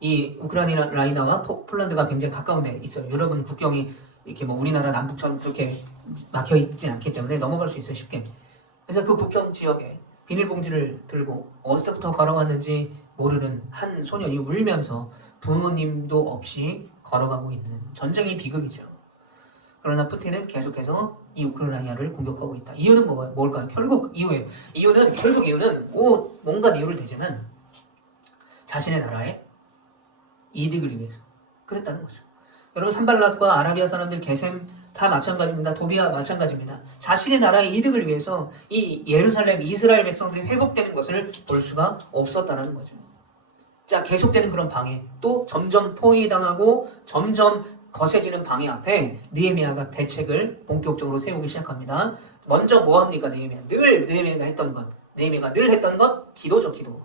이 우크라이나와 폴란드가 굉장히 가까운 데 있어요. 유럽은 국경이 이렇게 우리나라 남북처럼 그렇게 막혀 있지 않기 때문에 넘어갈 수 있어요, 쉽게. 그래서 그 국경 지역에 비닐봉지를 들고 어디서부터 걸어왔는지 모르는 한 소년이 울면서 부모님도 없이 걸어가고 있는 전쟁의 비극이죠. 그러나 푸틴은 계속해서 이 우크라이나를 공격하고 있다. 이유는 뭘까요? 이유는 뭔가 이유를 대지만 자신의 나라의 이득을 위해서 그랬다는 거죠. 여러분, 산발랏과 아라비아 사람들, 게셈 다 마찬가지입니다. 도비아 마찬가지입니다. 자신의 나라의 이득을 위해서 이 예루살렘, 이스라엘 백성들이 회복되는 것을 볼 수가 없었다는 거죠. 자, 계속되는 그런 방해, 또 점점 포위당하고 점점 거세지는 방해 앞에 느헤미야가 대책을 본격적으로 세우기 시작합니다. 먼저 뭐 합니까? 느헤미야가 했던 것, 기도죠, 기도.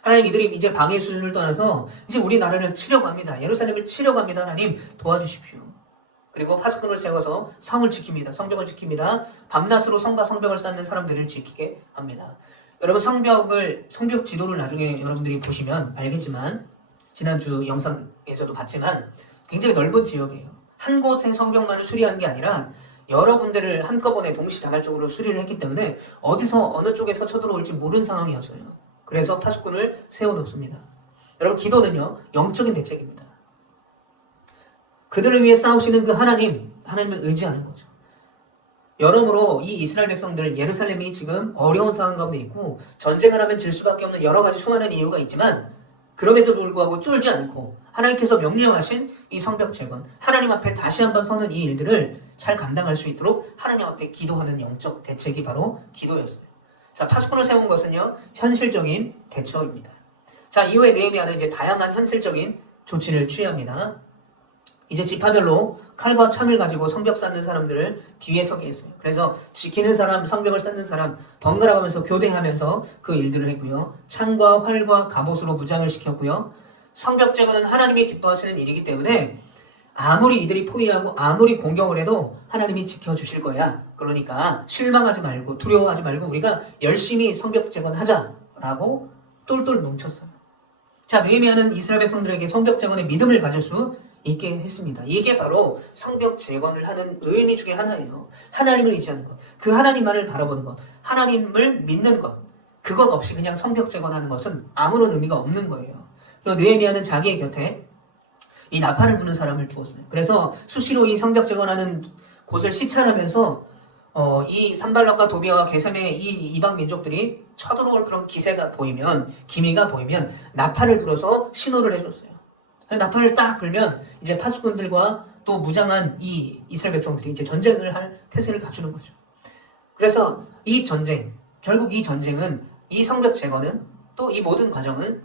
하나님, 이들이 이제 방해 수준을 떠나서 이제 우리 나라를 치려고 합니다. 예루살렘을 치려고 합니다. 하나님, 도와주십시오. 그리고 파수꾼을 세워서 성을 지킵니다. 성벽을 지킵니다. 밤낮으로 성과 성벽을 쌓는 사람들을 지키게 합니다. 여러분, 성벽 지도를 나중에 여러분들이 보시면 알겠지만, 지난주 영상에서도 봤지만 굉장히 넓은 지역이에요. 한 곳의 성벽만을 수리한 게 아니라 여러 군데를 한꺼번에 동시다발적으로 수리를 했기 때문에 어디서 어느 쪽에서 쳐들어올지 모르는 상황이었어요. 그래서 파수꾼을 세워놓습니다. 여러분, 기도는요, 영적인 대책입니다. 그들을 위해 싸우시는 그 하나님을 의지하는 거죠. 여러모로 이 이스라엘 백성들, 예루살렘이 지금 어려운 상황 가운데 있고 전쟁을 하면 질 수밖에 없는 여러 가지 수많은 이유가 있지만, 그럼에도 불구하고 쫄지 않고 하나님께서 명령하신 이 성벽 재건, 하나님 앞에 다시 한번 서는 이 일들을 잘 감당할 수 있도록 하나님 앞에 기도하는 영적 대책이 바로 기도였어요. 자, 파수꾼을 세운 것은요, 현실적인 대처입니다. 자, 이후에 느헤미야는 이제 다양한 현실적인 조치를 취합니다. 이제 지파별로 칼과 창을 가지고 성벽 쌓는 사람들을 뒤에 서게 했어요. 그래서 지키는 사람, 성벽을 쌓는 사람 번갈아 가면서 교대하면서 그 일들을 했고요. 창과 활과 갑옷으로 무장을 시켰고요. 성벽 재건은 하나님이 기뻐하시는 일이기 때문에 아무리 이들이 포위하고 아무리 공격을 해도 하나님이 지켜주실 거야. 그러니까 실망하지 말고 두려워하지 말고 우리가 열심히 성벽 재건하자라고 똘똘 뭉쳤어요. 자, 느헤미야는 이스라엘 백성들에게 성벽 재건의 믿음을 가질 수 있게 했습니다. 이게 바로 성벽 재건을 하는 의미 중에 하나예요. 하나님을 의지하는 것, 그 하나님만을 바라보는 것, 하나님을 믿는 것, 그것 없이 그냥 성벽 재건하는 것은 아무런 의미가 없는 거예요. 그리고 느헤미야는 자기의 곁에 이 나팔을 부는 사람을 두었어요. 그래서 수시로 이 성벽 재건하는 곳을 시찰하면서 이 산발락과 도비아와 게셈의 이 이방 민족들이 쳐들어올 그런 기미가 보이면 나팔을 불어서 신호를 해줬어요. 나팔을 딱 불면 이제 파수꾼들과 또 무장한 이 이스라엘 백성들이 이제 전쟁을 할 태세를 갖추는 거죠. 그래서 결국 이 전쟁은, 이 성벽 재건은, 또 이 모든 과정은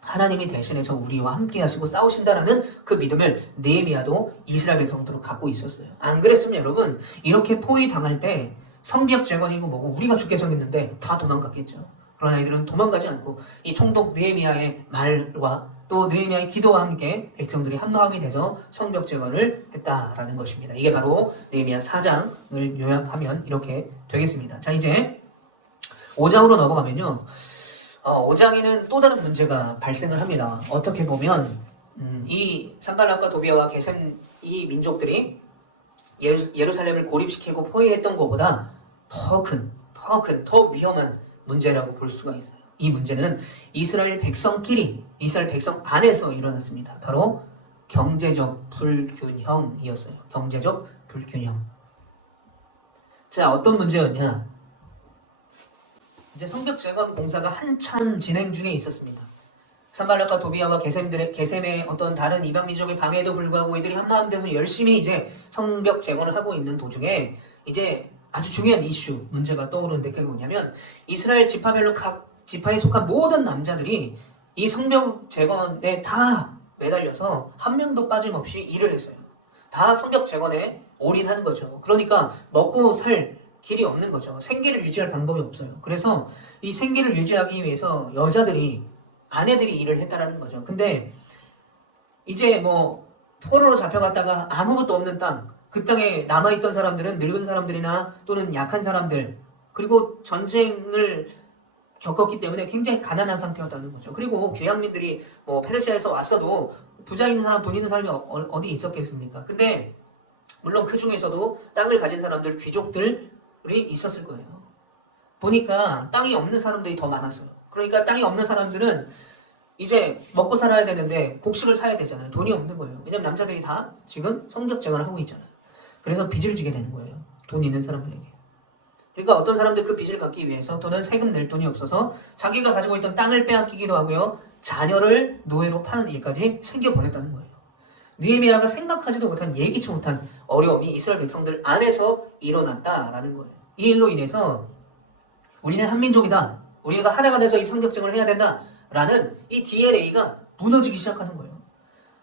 하나님이 대신해서 우리와 함께 하시고 싸우신다라는 그 믿음을 느헤미야도 이스라엘 백성들로 갖고 있었어요. 안 그랬으면 여러분, 이렇게 포위 당할 때 성벽 재건이고 뭐고 우리가 죽게 생겼는데 다 도망갔겠죠. 그러나 이들은 도망가지 않고 이 총독 느헤미야의 말과 또 느헤미야의 기도와 함께 백성들이 한마음이 돼서 성벽 재건을 했다라는 것입니다. 이게 바로 느헤미야 4장을 요약하면 이렇게 되겠습니다. 자, 이제 5장으로 넘어가면요, 5장에는 또 다른 문제가 발생을 합니다. 어떻게 보면 이 산발락과 도비아와 게셈 이 민족들이 예루살렘을 고립시키고 포위했던 것보다 더 위험한 문제라고 볼 수가 있어요. 이 문제는 이스라엘 백성 안에서 일어났습니다. 바로 경제적 불균형이었어요. 경제적 불균형. 자, 어떤 문제였냐? 이제 성벽 재건 공사가 한참 진행 중에 있었습니다. 산발락과 도비아와 게셈의 어떤 다른 이방 민족의 방해에도 불구하고 이들이 한마음 돼서 열심히 이제 성벽 재건을 하고 있는 도중에 이제 아주 중요한 문제가 떠오르는데, 그게 뭐냐면 이스라엘 지파별로 각 지파에 속한 모든 남자들이 이 성벽 재건에 다 매달려서 한 명도 빠짐없이 일을 했어요. 다 성벽 재건에 올인하는 거죠. 그러니까 먹고 살 길이 없는 거죠. 생계를 유지할 방법이 없어요. 그래서 이 생계를 유지하기 위해서 아내들이 일을 했다라는 거죠. 근데 이제 포로로 잡혀갔다가 아무것도 없는 땅, 그 땅에 남아있던 사람들은 늙은 사람들이나 또는 약한 사람들, 그리고 전쟁을 겪었기 때문에 굉장히 가난한 상태였다는 거죠. 그리고 귀향민들이 페르시아에서 왔어도 부자 있는 사람, 돈 있는 사람이 어디 있었겠습니까? 근데 물론 그 중에서도 땅을 가진 사람들, 귀족들이 있었을 거예요. 보니까 땅이 없는 사람들이 더 많았어요. 그러니까 땅이 없는 사람들은 이제 먹고 살아야 되는데 곡식을 사야 되잖아요. 돈이 없는 거예요. 왜냐면 남자들이 다 지금 성벽제거를 하고 있잖아요. 그래서 빚을 지게 되는 거예요. 돈 있는 사람들에게. 그러니까 어떤 사람들 그 빚을 갚기 위해서 또는 세금 낼 돈이 없어서 자기가 가지고 있던 땅을 빼앗기기도 하고요. 자녀를 노예로 파는 일까지 생겨버렸다는 거예요. 느헤미야가 생각하지도 못한 예기치 못한 어려움이 이스라엘 백성들 안에서 일어났다라는 거예요. 이 일로 인해서 우리는 한민족이다. 우리가 하나가 돼서 이 성벽쟁을 해야 된다라는 이 DNA가 무너지기 시작하는 거예요.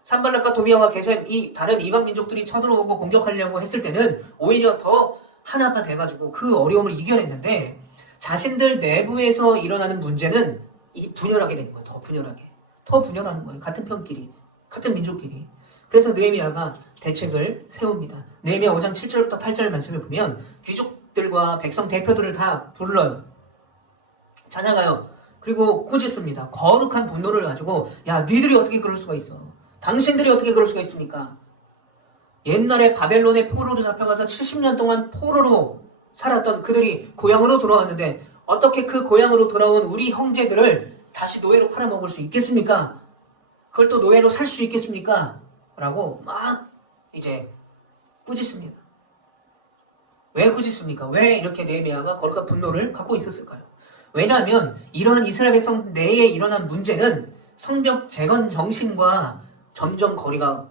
산발락과 도비아와 게셈 이 다른 이방 민족들이 쳐들어오고 공격하려고 했을 때는 오히려 더 하나가 돼가지고 그 어려움을 이겨냈는데 자신들 내부에서 일어나는 문제는 이 분열하게 된 거예요. 더 분열하는 거예요. 같은 편끼리, 같은 민족끼리. 그래서 느헤미야가 대책을 세웁니다. 느헤미야 5장 7절부터 8절 말씀을 보면 귀족들과 백성 대표들을 다 불러요. 찬양하여 그리고 꾸짖습니다. 거룩한 분노를 가지고 야 니들이 어떻게 그럴 수가 있어. 당신들이 어떻게 그럴 수가 있습니까? 옛날에 바벨론의 포로로 잡혀가서 70년 동안 포로로 살았던 그들이 고향으로 돌아왔는데 어떻게 그 고향으로 돌아온 우리 형제들을 다시 노예로 팔아먹을 수 있겠습니까? 그걸 또 노예로 살 수 있겠습니까? 라고 막 이제 꾸짖습니다. 왜 꾸짖습니까? 왜 이렇게 느헤미야가 거룩한 분노를 갖고 있었을까요? 왜냐하면 이러한 이스라엘 백성 내에 일어난 문제는 성벽 재건 정신과 점점 거리가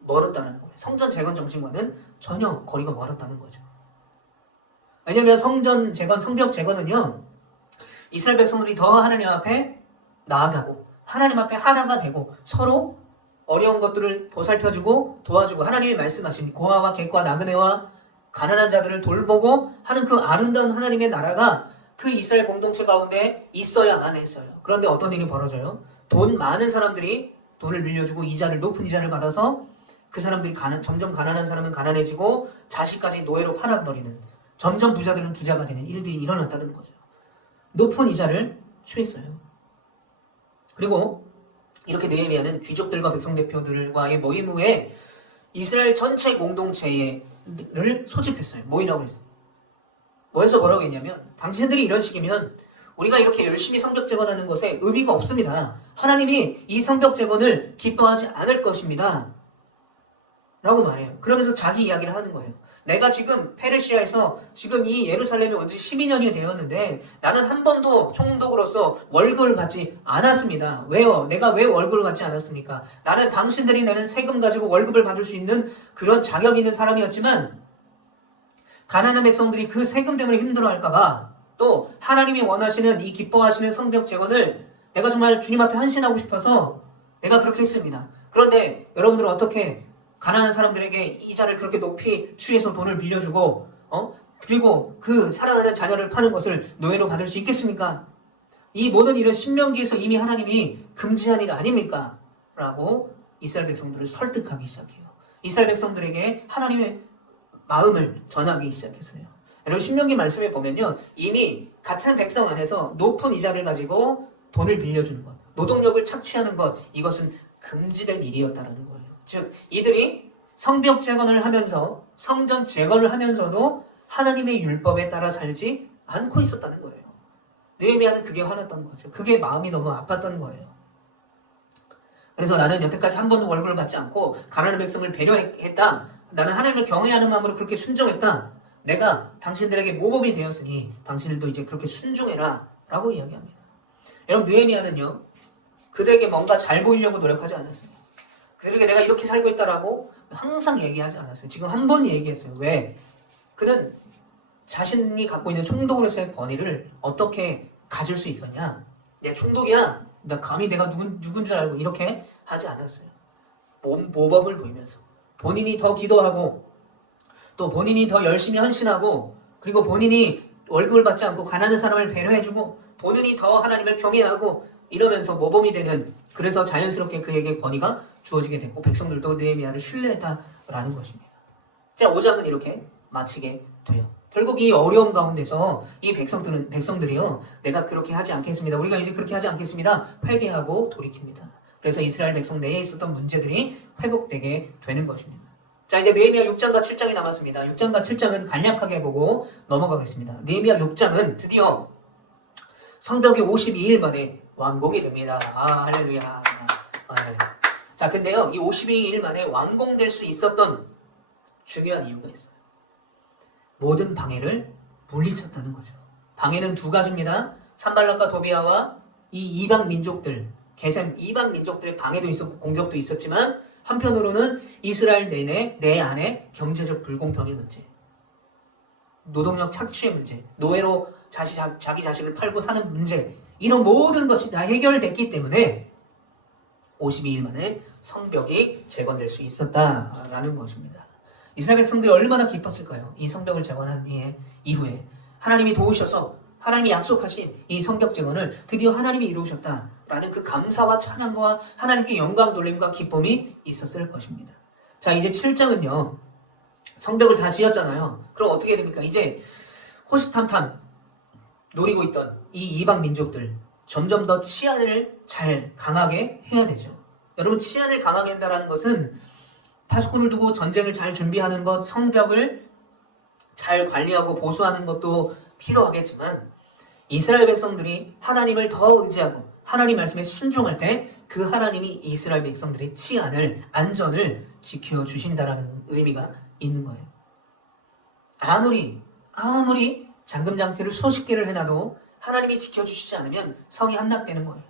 멀었다는 거예요. 성전 재건 정신과는 전혀 거리가 멀었다는 거죠. 왜냐하면 성전 재건, 성벽 재건은요, 이스라엘 백성들이 더 하나님 앞에 나아가고 하나님 앞에 하나가 되고 서로 어려운 것들을 보살펴주고 도와주고 하나님이 말씀하신 고아와 객과 나그네와 가난한 자들을 돌보고 하는 그 아름다운 하나님의 나라가 그 이스라엘 공동체 가운데 있어야만 했어요. 그런데 어떤 일이 벌어져요? 돈 많은 사람들이 돈을 빌려주고 이자를 높은 이자를 받아서 그 사람들이 점점 가난한 사람은 가난해지고 자식까지 노예로 팔아버리는 점점 부자들은 부자가 되는 일들이 일어났다는 거죠. 높은 이자를 취했어요. 그리고 이렇게 느헤미야는 귀족들과 백성 대표들과의 모임 후에 이스라엘 전체 공동체를 소집했어요. 모이라고 했어요. 모여서 뭐라고 했냐면 당신들이 이런 식이면 우리가 이렇게 열심히 성벽 재건하는 것에 의미가 없습니다. 하나님이 이 성벽 재건을 기뻐하지 않을 것입니다. 라고 말해요. 그러면서 자기 이야기를 하는 거예요. 내가 지금 페르시아에서 지금 이 예루살렘에 온 지 12년이 되었는데 나는 한 번도 총독으로서 월급을 받지 않았습니다. 왜요? 내가 왜 월급을 받지 않았습니까? 나는 당신들이 내는 세금 가지고 월급을 받을 수 있는 그런 자격 있는 사람이었지만 가난한 백성들이 그 세금 때문에 힘들어할까봐 또 하나님이 원하시는 이 기뻐하시는 성벽 재건을 내가 정말 주님 앞에 헌신하고 싶어서 내가 그렇게 했습니다. 그런데 여러분들은 어떻게 가난한 사람들에게 이자를 그렇게 높이 취해서 돈을 빌려주고 그리고 그 사랑하는 자녀를 파는 것을 노예로 받을 수 있겠습니까? 이 모든 일은 신명기에서 이미 하나님이 금지한 일 아닙니까? 라고 이스라엘 백성들을 설득하기 시작해요. 이스라엘 백성들에게 하나님의 마음을 전하기 시작했어요. 여러분 신명기 말씀에 보면요. 이미 같은 백성 안에서 높은 이자를 가지고 돈을 빌려주는 것, 노동력을 착취하는 것, 이것은 금지된 일이었다는 거예요. 즉 이들이 성벽 재건을 하면서 성전 재건을 하면서도 하나님의 율법에 따라 살지 않고 있었다는 거예요. 느헤미야는 그게 화났던 거죠. 그게 마음이 너무 아팠던 거예요. 그래서 나는 여태까지 한 번도 월급을 받지 않고 가난한 백성을 배려했다. 나는 하나님을 경외하는 마음으로 그렇게 순종했다. 내가 당신들에게 모범이 되었으니 당신들도 이제 그렇게 순종해라 라고 이야기합니다. 여러분 느헤미야는요 그들에게 뭔가 잘 보이려고 노력하지 않았어요. 그들에게 내가 이렇게 살고 있다라고 항상 얘기하지 않았어요. 지금 한 번 얘기했어요. 왜? 그는 자신이 갖고 있는 총독으로서의 권위를 어떻게 가질 수 있었냐? 내 총독이야. 나 감히 내가 누군 줄 알고 이렇게 하지 않았어요. 모범을 보이면서 본인이 더 기도하고 또 본인이 더 열심히 헌신하고 그리고 본인이 월급을 받지 않고 가난한 사람을 배려해주고 본인이 더 하나님을 경외하고 이러면서 모범이 되는 그래서 자연스럽게 그에게 권위가 주어지게 됐고 백성들도 느헤미야를 신뢰했다라는 것입니다. 자 5장은 이렇게 마치게 돼요. 결국 이 어려움 가운데서 이 백성들이요 내가 그렇게 하지 않겠습니다. 우리가 이제 그렇게 하지 않겠습니다. 회개하고 돌이킵니다. 그래서 이스라엘 백성 내에 있었던 문제들이 회복되게 되는 것입니다. 자 이제 느헤미야 6장과 7장이 남았습니다. 6장과 7장은 간략하게 보고 넘어가겠습니다. 느헤미야 6장은 드디어 성벽이 52일 만에 완공이 됩니다. 할렐루야. 네. 자, 근데요, 이 52일 만에 완공될 수 있었던 중요한 이유가 있어요. 모든 방해를 물리쳤다는 거죠. 방해는 두 가지입니다. 산발락과 도비아와 이 이방 민족들, 게셈 이방 민족들의 방해도 있었고 공격도 있었지만 한편으로는 이스라엘 내 안에 경제적 불공평의 문제, 노동력 착취의 문제, 노예로 자기 자식을 팔고 사는 문제, 이런 모든 것이 다 해결됐기 때문에 52일 만에 성벽이 재건될 수 있었다라는 것입니다. 이스라엘 백성들이 얼마나 기뻤을까요? 이 성벽을 재건한 이후에 하나님이 도우셔서 하나님이 약속하신 이 성벽 재건을 드디어 하나님이 이루셨다라는 그 감사와 찬양과 하나님께 영광 돌림과 기쁨이 있었을 것입니다. 자, 이제 7장은요. 성벽을 다 지었잖아요. 그럼 어떻게 됩니까? 이제 호시탐탐 노리고 있던 이 이방 민족들 점점 더 치안을 잘 강하게 해야 되죠. 여러분, 치안을 강하게 한다는 것은 파수꾼을 두고 전쟁을 잘 준비하는 것, 성벽을 잘 관리하고 보수하는 것도 필요하겠지만 이스라엘 백성들이 하나님을 더 의지하고 하나님 말씀에 순종할 때 그 하나님이 이스라엘 백성들의 치안을, 안전을 지켜주신다라는 의미가 있는 거예요. 아무리 잠금장치를 수십 개를 해놔도 하나님이 지켜주시지 않으면 성이 함락되는 거예요.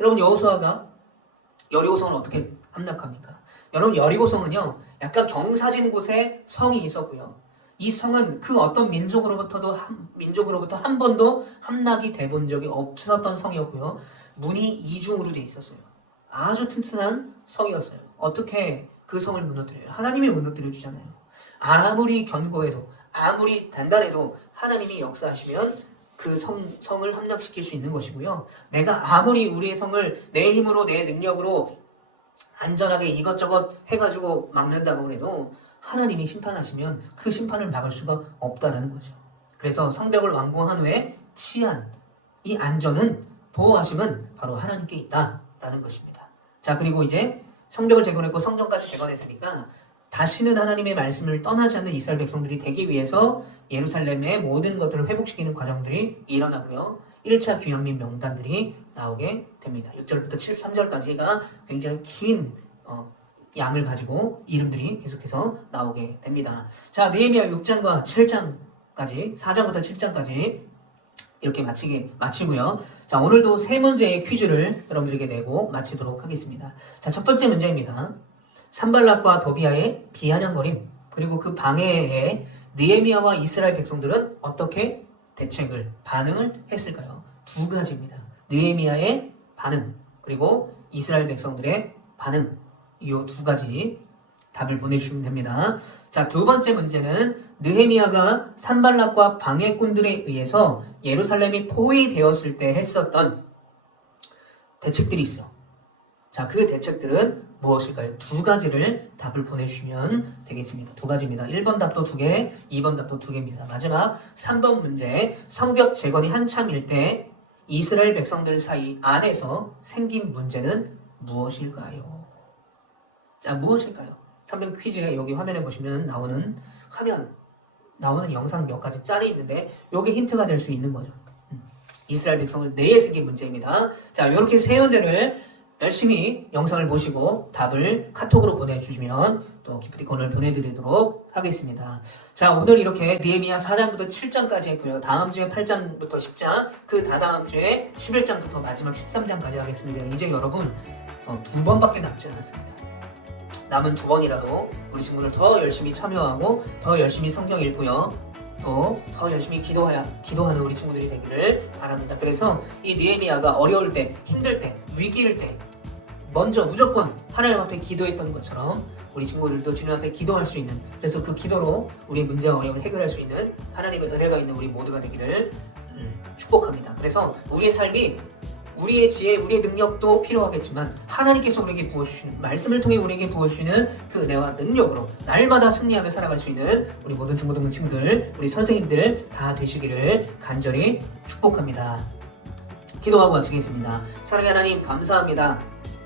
여러분, 여호수아가 여리고성을 어떻게 함락합니까? 여러분, 여리고성은요, 약간 경사진 곳에 성이 있었고요. 이 성은 그 어떤 민족으로부터 한 번도 함락이 돼본 적이 없었던 성이었고요. 문이 이중으로 돼 있었어요. 아주 튼튼한 성이었어요. 어떻게 그 성을 무너뜨려요? 하나님이 무너뜨려 주잖아요. 아무리 견고해도, 아무리 단단해도 하나님이 역사하시면 그 성을 함락시킬 수 있는 것이고요. 내가 아무리 우리의 성을 내 힘으로, 내 능력으로 안전하게 이것저것 해가지고 막는다고 해도 하나님이 심판하시면 그 심판을 막을 수가 없다는 거죠. 그래서 성벽을 완공한 후에 치안, 이 안전은, 보호하심은 바로 하나님께 있다라는 것입니다. 자, 그리고 이제 성벽을 재건했고 성전까지 재건했으니까 다시는 하나님의 말씀을 떠나지 않는 이스라엘 백성들이 되기 위해서 예루살렘의 모든 것들을 회복시키는 과정들이 일어나고요. 1차 규영 및 명단들이 나오게 됩니다. 6절부터 3절까지가 굉장히 긴 양을 가지고 이름들이 계속해서 나오게 됩니다. 자, 느헤미야 6장과 7장까지, 4장부터 7장까지 이렇게 마치고요. 자, 오늘도 세 문제의 퀴즈를 여러분들에게 내고 마치도록 하겠습니다. 자, 첫 번째 문제입니다. 산발락과 도비아의 비아냥거림, 그리고 그 방해에 느헤미야와 이스라엘 백성들은 어떻게 반응을 했을까요? 두 가지입니다. 느헤미야의 반응, 그리고 이스라엘 백성들의 반응, 이 두 가지 답을 보내주시면 됩니다. 자, 두 번째 문제는 느헤미야가 산발락과 방해꾼들에 의해서 예루살렘이 포위되었을 때 했었던 대책들이 있어요. 자, 그 대책들은 무엇일까요? 두 가지를 답을 보내주시면 되겠습니다. 두 가지입니다. 1번 답도 2개, 2번 답도 2개입니다. 마지막 3번 문제, 성벽 재건이 한참일 때 이스라엘 백성들 사이 안에서 생긴 문제는 무엇일까요? 자, 무엇일까요? 3번 퀴즈가 여기 화면에 보시면 나오는 영상 몇 가지 짤이 있는데 이게 힌트가 될 수 있는 거죠. 이스라엘 백성을 내에 생긴 문제입니다. 자, 이렇게 세 문제를 열심히 영상을 보시고 답을 카톡으로 보내주시면 또 기프티콘을 보내드리도록 하겠습니다. 자, 오늘 이렇게 느헤미야 4장부터 7장까지 했고요. 다음 주에 8장부터 10장, 그 다다음 주에 11장부터 마지막 13장까지 하겠습니다. 이제 여러분 두 번밖에 남지 않았습니다. 남은 두 번이라도 우리 친구들 더 열심히 참여하고 더 열심히 성경 읽고요. 또 더 열심히 기도하는 우리 친구들이 되기를 바랍니다. 그래서 이 느헤미야가 어려울 때, 힘들 때, 위기일 때 먼저 무조건 하나님 앞에 기도했던 것처럼 우리 친구들도 주님 앞에 기도할 수 있는, 그래서 그 기도로 우리의 문제와 어려움을 해결할 수 있는 하나님의 은혜가 있는 우리 모두가 되기를 축복합니다. 그래서 우리의 삶이, 우리의 지혜, 우리의 능력도 필요하겠지만 하나님께서 우리에게 부어주시는, 말씀을 통해 우리에게 부어주시는 그 은혜와 능력으로 날마다 승리하며 살아갈 수 있는 우리 모든 중고등부 친구들, 우리 선생님들 다 되시기를 간절히 축복합니다. 기도하고 마치겠습니다. 사랑의 하나님, 감사합니다.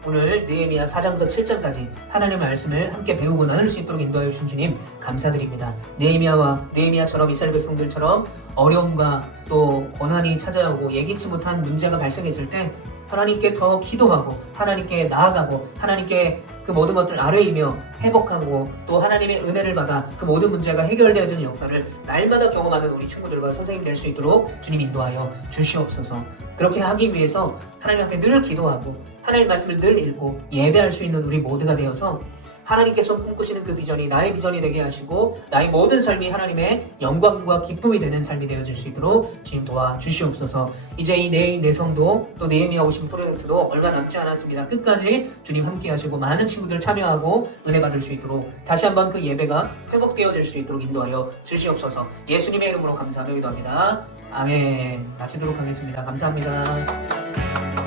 오늘 느헤미야 4장부터 7장까지 하나님의 말씀을 함께 배우고 나눌 수 있도록 인도하여 주신 주님 감사드립니다. 느헤미야처럼 이스라엘 백성들처럼 어려움과 또 고난이 찾아오고 예기치 못한 문제가 발생했을 때 하나님께 더 기도하고 하나님께 나아가고 하나님께 그 모든 것들 아뢰이며 회복하고 또 하나님의 은혜를 받아 그 모든 문제가 해결되어지는 역사를 날마다 경험하는 우리 친구들과 선생님 될 수 있도록 주님 인도하여 주시옵소서. 그렇게 하기 위해서 하나님 앞에 늘 기도하고 하나님 말씀을 늘 읽고 예배할 수 있는 우리 모두가 되어서 하나님께서 꿈꾸시는 그 비전이 나의 비전이 되게 하시고 나의 모든 삶이 하나님의 영광과 기쁨이 되는 삶이 되어질 수 있도록 주님 도와주시옵소서. 이제 이 내 성도 또 네헤미야 오심 프로젝트도 얼마 남지 않았습니다. 끝까지 주님 함께 하시고 많은 친구들 참여하고 은혜 받을 수 있도록 다시 한번 그 예배가 회복되어질 수 있도록 인도하여 주시옵소서. 예수님의 이름으로 감사하며 기도합니다. 아멘. 마치도록 하겠습니다. 감사합니다.